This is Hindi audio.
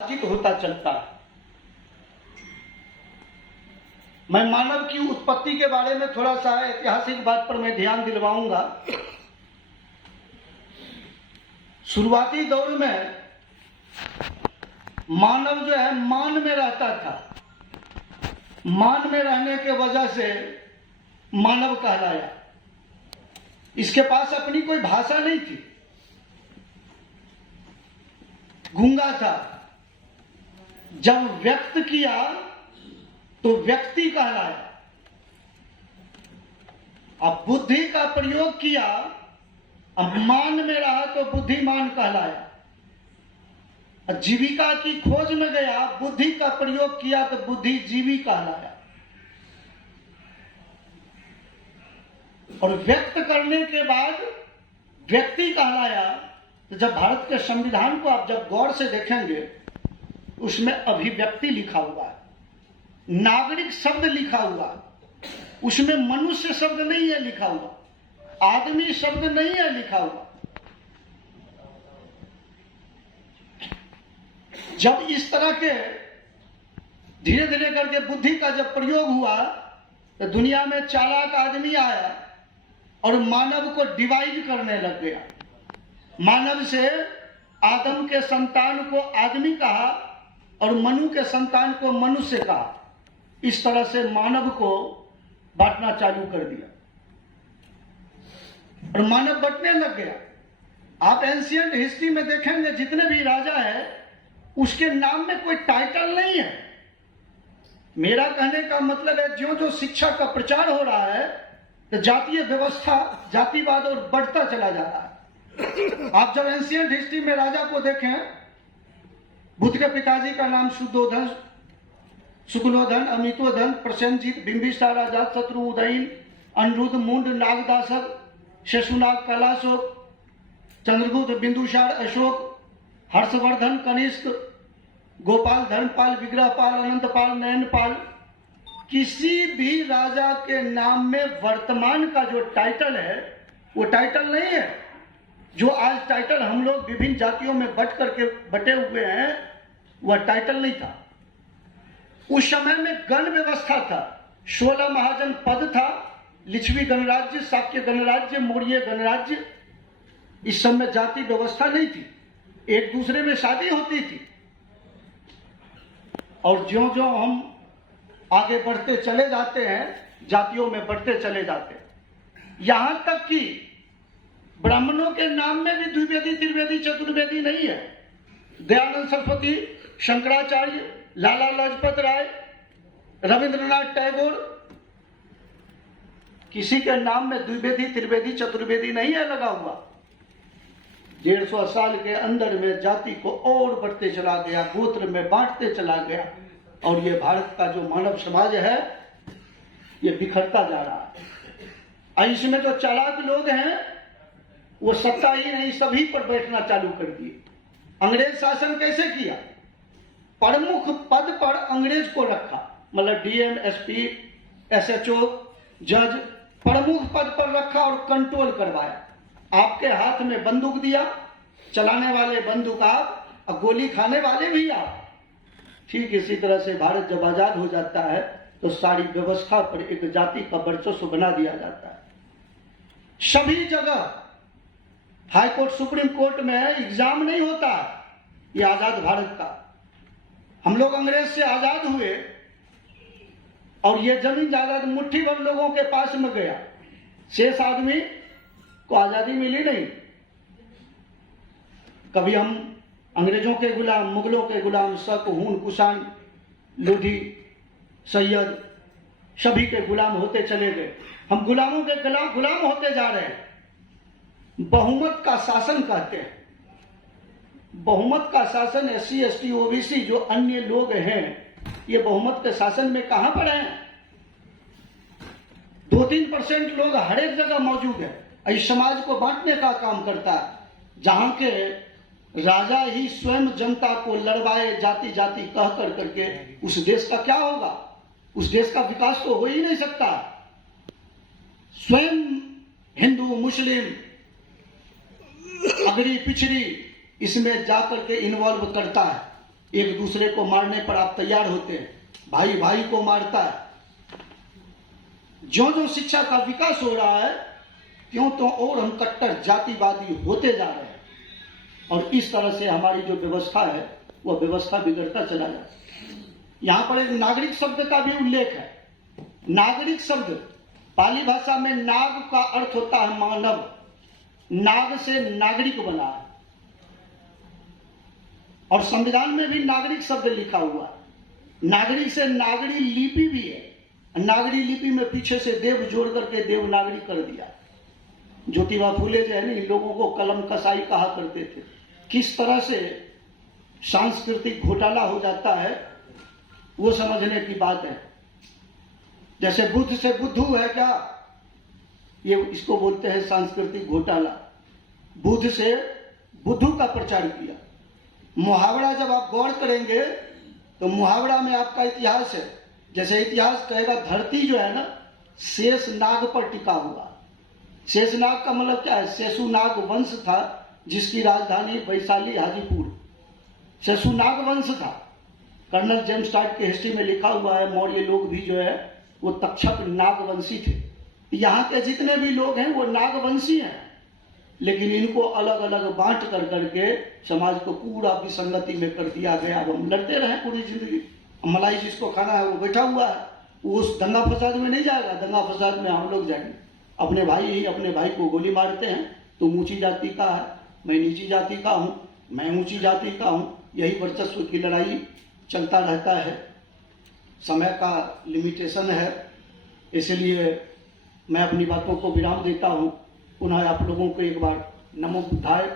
बातचीत होता चलता है। मैं मानव की उत्पत्ति के बारे में थोड़ा सा ऐतिहासिक बात पर मैं ध्यान दिलवाऊंगा। शुरुआती दौर में मानव जो है मान में रहता था। मान में रहने के वजह से मानव कहलाया। इसके पास अपनी कोई भाषा नहीं थी, गूंगा था। जब व्यक्त किया तो व्यक्ति कहलाया। अब बुद्धि का प्रयोग किया, अब मान में रहा तो बुद्धिमान कहलाया। जीविका की खोज में गया, बुद्धि का प्रयोग किया तो बुद्धिजीवी कहलाया। और व्यक्त करने के बाद व्यक्ति कहलाया। तो जब भारत के संविधान को आप जब गौर से देखेंगे, उसमें अभिव्यक्ति लिखा हुआ है, नागरिक शब्द लिखा हुआ है, उसमें मनुष्य शब्द नहीं है लिखा हुआ, आदमी शब्द नहीं है लिखा हुआ। जब इस तरह के धीरे धीरे करके बुद्धि का जब प्रयोग हुआ तो दुनिया में चालाक आदमी आया और मानव को डिवाइड करने लग गया। मानव से आदम के संतान को आदमी कहा और मनु के संतान को मनुष्य कहा। इस तरह से मानव को बांटना चालू कर दिया और मानव बंटने लग गया। आप एंशिएंट हिस्ट्री में देखेंगे, जितने भी राजा है उसके नाम में कोई टाइटल नहीं है। मेरा कहने का मतलब है, ज्यों जो शिक्षा का प्रचार हो रहा है तो जातीय व्यवस्था, जातिवाद और बढ़ता चला जा रहा है। आप जब एंशिएंट हिस्ट्री में राजा को देखें, बुद्ध के पिताजी का नाम शुद्धोधन, शुक्लोधन, अमितोधन, प्रसेनजीत, बिंबिसार, अजात शत्रु, उदयन, अनिरुद्ध, मुंड, नागदासर, शेषुनाग, कलाशोक, चंद्रगुप्त, बिंदुसार, अशोक, हर्षवर्धन, कनिष्क, गोपाल, धर्मपाल, विग्रहपाल, अनंतपाल, नयनपाल। किसी भी राजा के नाम में वर्तमान का जो टाइटल है वो टाइटल नहीं है। जो आज टाइटल हम लोग विभिन्न जातियों में बट करके बटे हुए हैं, वह टाइटल नहीं था। उस समय में गण व्यवस्था था। 16 महाजन पद था। लिच्छवी गणराज्य, शाक्य गणराज्य, मौर्य गणराज्य। इस समय जाति व्यवस्था नहीं थी, एक दूसरे में शादी होती थी। और ज्यों ज्यों हम आगे बढ़ते चले जाते हैं, जातियों में बढ़ते चले जाते हैं। यहां तक कि ब्राह्मणों के नाम में भी द्विवेदी, त्रिवेदी, चतुर्वेदी नहीं है। दयानंद सरस्वती, शंकराचार्य, लाला लाजपत राय, रविंद्रनाथ टैगोर, किसी के नाम में द्विवेदी, त्रिवेदी, चतुर्वेदी नहीं है लगा हुआ। 150 साल के अंदर में जाति को और बढ़ते चला गया, गोत्र में बांटते चला गया। और ये भारत का जो मानव समाज है ये बिखरता जा रहा है। इसमें जो चालाक लोग हैं वो सत्ता ही नहीं, सभी पर बैठना चालू कर दिए। अंग्रेज शासन कैसे किया? प्रमुख पद पर अंग्रेज को रखा, मतलब डीएम, एसपी, एसएचओ, जज, प्रमुख पद पर रखा और कंट्रोल करवाया। आपके हाथ में बंदूक दिया, चलाने वाले बंदूक आप और गोली खाने वाले भी आप। ठीक इसी तरह से भारत जब आजाद हो जाता है तो सारी व्यवस्था पर एक जाति का वर्चस्व बना दिया जाता है। सभी जगह हाई कोर्ट, सुप्रीम कोर्ट में एग्जाम नहीं होता। ये आजाद भारत का, हम लोग अंग्रेज से आजाद हुए और ये जमीन जायदाद मुट्ठी भर लोगों के पास में गया। शेष आदमी को आजादी मिली नहीं। कभी हम अंग्रेजों के गुलाम, मुगलों के गुलाम, शक, हून, कुषाण, लोधी, सैयद, सभी के गुलाम होते चले गए। हम गुलामों के गुलाम होते जा रहे हैं। बहुमत का शासन कहते हैं। बहुमत का शासन SC, ST, OBC जो अन्य लोग हैं, ये बहुमत के शासन में कहां पर हैं? 2-3% लोग हर एक जगह मौजूद है। इस समाज को बांटने का काम करता है। जहां के राजा ही स्वयं जनता को लड़वाए जाति जाति कह कर करके, उस देश का क्या होगा? उस देश का विकास तो हो ही नहीं सकता। स्वयं हिंदू, मुस्लिम, अगड़ी पिछड़ी इसमें जाकर के इन्वॉल्व करता है। एक दूसरे को मारने पर आप तैयार होते हैं, भाई भाई को मारता है। ज्यों ज्यों शिक्षा का विकास हो रहा है त्यों तो और हम कट्टर जातिवादी होते जा रहे हैं, और इस तरह से हमारी जो व्यवस्था है वह व्यवस्था बिगड़ता चला जाता है। यहां पर एक नागरिक शब्द का भी उल्लेख है। नागरिक शब्द पाली भाषा में नाग का अर्थ होता है मानव, नाग से नागरिक बना है, और संविधान में भी नागरिक शब्द लिखा हुआ है। नागरिक से नागरी लिपि भी है, नागरी लिपि में पीछे से देव जोड़ करके देवनागरी कर दिया। ज्योतिबा फूले जो है ना, इन लोगों को कलम कसाई कहा करते थे। किस तरह से सांस्कृतिक घोटाला हो जाता है वो समझने की बात है। जैसे बुद्ध से बुद्धू है क्या, ये इसको बोलते हैं सांस्कृतिक घोटाला। बुद्ध से बुद्धू का प्रचार किया। मुहावरा जब आप गौर करेंगे तो मुहावरा में आपका इतिहास है। जैसे इतिहास कहेगा धरती जो है ना शेष नाग पर टिका हुआ। शेष नाग का मतलब क्या है? शेषुनाग वंश था जिसकी राजधानी वैशाली हाजीपुर, शेषुनाग वंश था। कर्नल जेम्स टार्ट के हिस्ट्री में लिखा हुआ है मौर्य लोग भी जो है वो तक्षक नागवंशी थे। यहाँ के जितने भी लोग हैं वो नागवंशी हैं, लेकिन इनको अलग अलग बांट कर करके समाज को पूरा विसंगति में कर दिया गया। अब हम लड़ते रहे पूरी जिंदगी, मलाई जिसको खाना है वो बैठा हुआ है, वो उस दंगा फसाद में नहीं जाएगा। दंगा फसाद में हम लोग जाएंगे। अपने भाई ही अपने भाई को गोली मारते हैं। तुम ऊंची जाति का है, मैं नीची जाति का हूं, मैं ऊंची जाति का हूं। यही वर्चस्व की लड़ाई चलता रहता है। समय का लिमिटेशन है, इसलिए मैं अपनी बातों को विराम देता हूं। पुनः आप लोगों को एक बार नमो बुद्धाय।